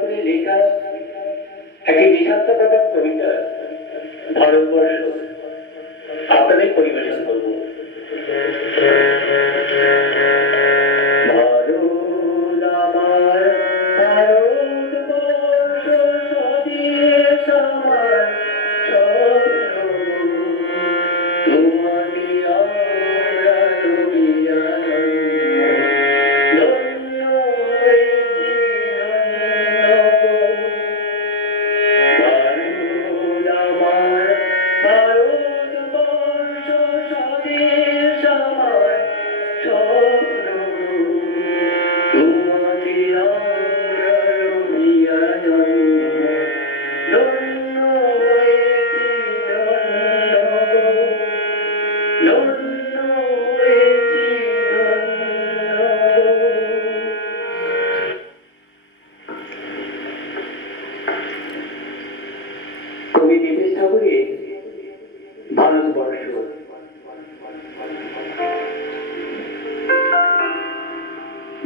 ঠাকুরের লেখা একটি দেশাত্মবোধক কবিতা ভারতবর্ষ আপনাদের পরিবেশন করব।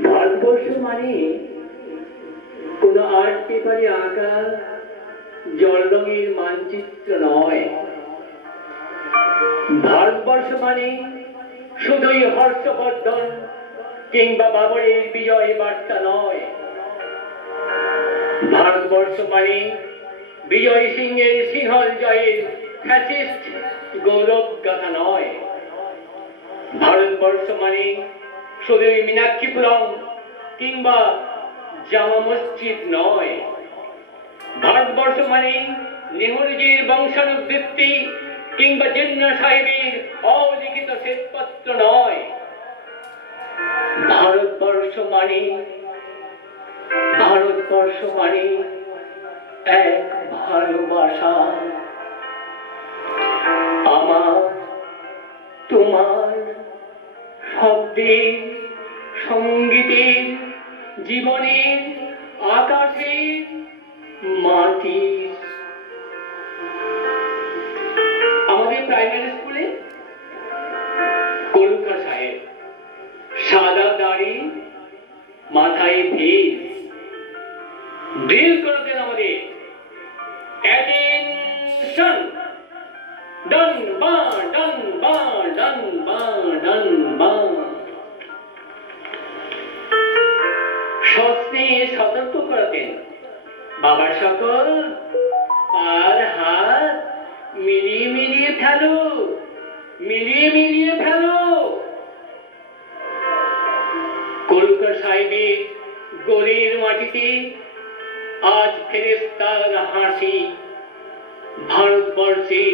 ভারতবর্ষ মানে কোন আর্ট পেপারে আঁকা জল রঙের মানচিত্র নয়। ভারতবর্ষ মানে শুধুই হর্ষবর্ধন কিংবা বাবরের বিজয় বার্তা নয়। ভারতবর্ষ মানে বিজয় সিংহের সিংহল জয়ের ফ্যাসিস্ট গৌরব গাথা নয়। ভারতবর্ষ মানে শুধুই মীনাক্ষীপুরম কিংবা জামা মসজিদ নয়। ভারতবর্ষ মানে নেহরুজির বংশানুবৃত্তি কিংবা জিন্না সাহেবের অলিখিত শ্বেতপত্র নয়। ভারতবর্ষ মানে এক ভালোবাসা, আমার তোমার শব্দের, সঙ্গীতের, জীবনের, আকাশের, মাটির। আমাদের প্রাইমারি স্কুলে কলুকা সাহেব সাদা দাড়ি, মাথায় ভেজ, ড্রিল করতেন আমাদের। অ্যাটেনশন, ডান বা ডান বা ডান বা ডান বা। সস্নেহে সতর্ক করতেন, বাবার সকল পার হাত মিলিয়ে মিলিয়ে ফেলো, মিলিয়ে মিলিয়ে ফেলো। কলুকা সাহেবের গড়ের মাটিতে আজ ফেরেশতার হাসি ভারতবর্ষে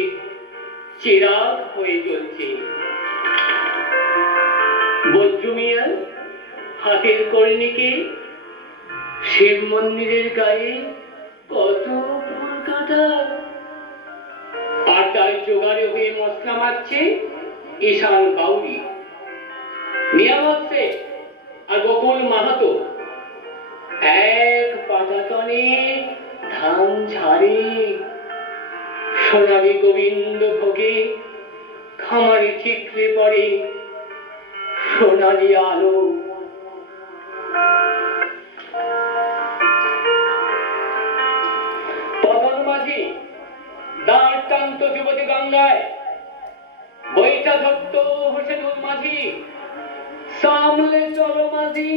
চিরাগ হয়ে জ্বলছে। বজ্জু মিয়া হাতের কর্ণিকে শিব মন্দিরের গায়ে কত ফুল কাটা। আটায় জোগাড়ে হয়ে মশলা মারছে ঈশান বাউরি, নিয়ামত শেখ আর গোকুল মাহাতো এক পাতাতনে ধান ঝাড়ে। সোনালী গোবিন্দ ভোগে খামারে ঠিকরে পড়ে সোনালী আলো। পদন মাঝি দাঁড় টানত যুবতী গঙ্গায়, বইটা ধরত হোসেনুল মাঝি। সামলে চলো মাঝি,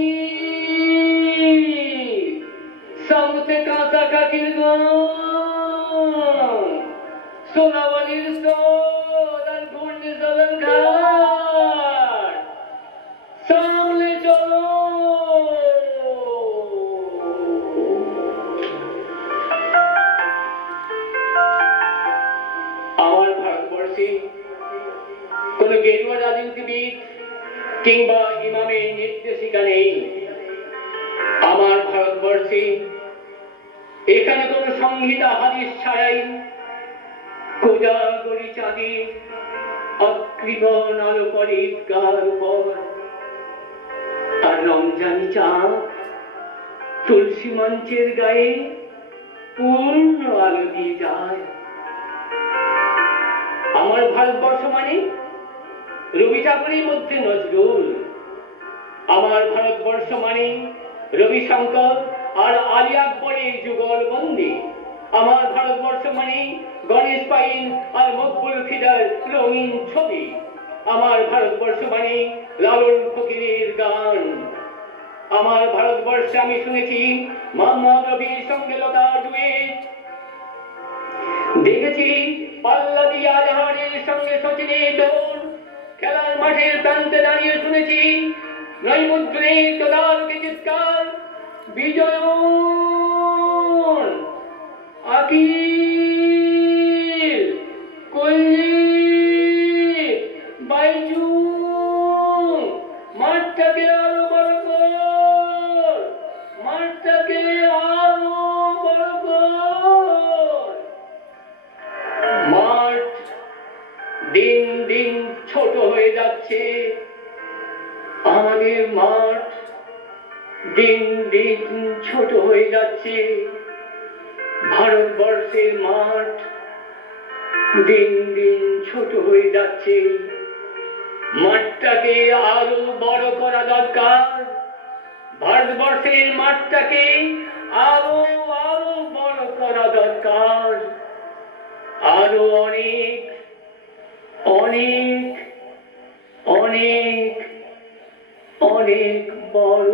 সামতে কাঁচা কাকির গান, সোনাবালির সোল আর ঘূর্ণিঝড়ের ঘাট। সামলে চলো। আমার ভারতবর্ষে কোন গেরুয়া রাজনীতিবিদ কিংবা ইমামের নির্দেশিকা নেই। আমার ভারতবর্ষে এখানে কোন সংহিতা হাদিস ছাড়াই কোজাগরি চাঁদে অকৃপণ আলো পড়ে ঈদগার উপর, আর রমজানি চাঁদ তুলসী মঞ্চের গায়ে পূর্ণ আলো দিয়ে যায়। আমার ভারতবর্ষ মানে রবি ঠাকুরের মধ্যে নজরুল। আমার ভারতবর্ষ মানে রবিশঙ্কর আর আলী আকবরের যুগল বন্দী। আমার ভারতবর্ষ মানে গণেশ পাইন আর মকবুল ফিদার রঙিন ছবি। আমার ভারতবর্ষ মানে লালন ফকিরের গান। আমার ভারতবর্ষে আমি শুনেছি মোহাম্মদ রবির সঙ্গে লতা ডুয়েট, দেখেছি পাল্লাদি আজহারের সঙ্গে সচিনের দৌড়, খেলার মাঠের প্রান্তে দাঁড়িয়ে শুনেছি নৈমুদ্দিনের তোদারকে চিৎকার, বিজয় আকিল কুলজিৎ বাইজু, মাঠটাকে আরো বড় কর, মাঠটাকে আরো বড় কর। মাঠ দিন দিন ছোট হয়ে যাচ্ছে, আমাদের মাঠ দিন দিন ছোট হয়ে যাচ্ছে। ভারতবর্ষের মাঠ দিন দিন ছোট হয়ে যাচ্ছে। মাঠটাকে আরো বড় করা দরকার। ভারতবর্ষের মাঠটাকে আরো আরো বড় করা দরকার। আরো অনেক অনেক অনেক অনেক বড়